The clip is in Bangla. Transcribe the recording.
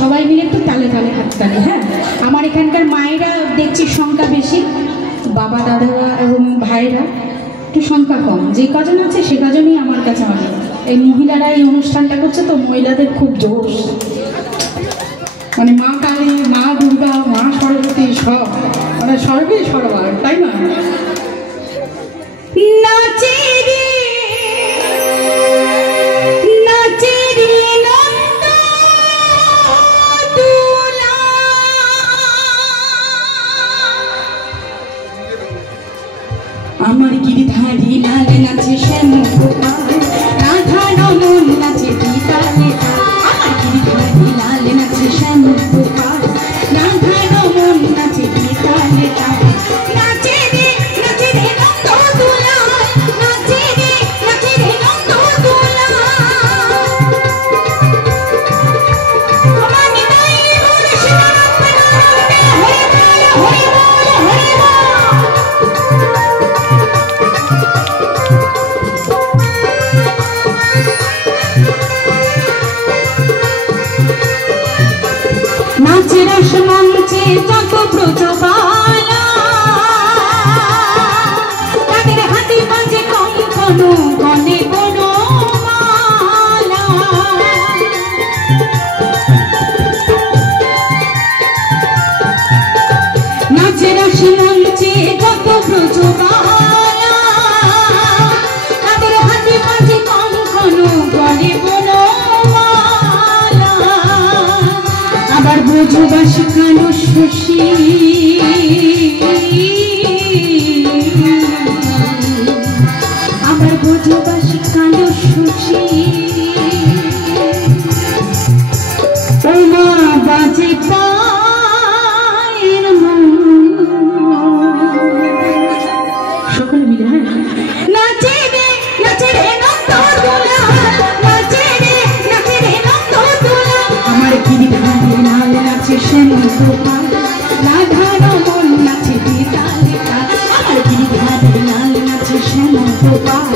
সবাই মিলে একটু তালে তালে হাত তালে। হ্যাঁ, আমার এখানকার মায়েরা দেখছি সংখ্যা বেশি, বাবা দাদারা এবং ভাইরা একটু সংখ্যা কম। যে কজন আছে সে কজনই আমার কাছে অনেক। এই মহিলারা এই অনুষ্ঠানটা করছে তো মহিলাদের খুব জোশ, মানে মা কালী, মা দুর্গা, মা সরস্বতী সব, মানে সর্বেই সর্বার, তাই না? নাচে রে নাচে রে নন্দ দুলা, আমার গিরিধারী লাল নাচে শ্যাম গোপাল, রাধা রমন নাচে বিতালে, আমার গিরিধারী লাল নাচে শ্যাম গোপাল, রাধা রমন নাচে বিতালে, নাচে রে নন্দ দুলা, নাচে রে নন্দ দুলা, আমার নিতাই গৌর সীতারাম হরি বল হরি বল হরি বল। নাচে রস মঞ্চে যত ব্রজবালা, তাদের হাতে বাজে কঙ্কণ গলে বড় মালা, নাচে রস মঞ্চে যত ব্রজবালা, তাদের হাতে বাজে কঙ্কণ গলে বড় মালা, আবার ব্রজবাসী কানো শশী, আবার ব্রজবাসী কানো শশী, ওমা বাজে পায়ের মন, সকলে মিলে। হ্যাঁ, নাচে রে নন্দ দুলা, নাচে রে নন্দ দুলা, আমার গিরিধারী লাল নাচে শ্যাম গোপাল, রাধা রমন নাচে বিতালে, আমার গিরিধারী লাল নাচে শ্যাম গোপাল,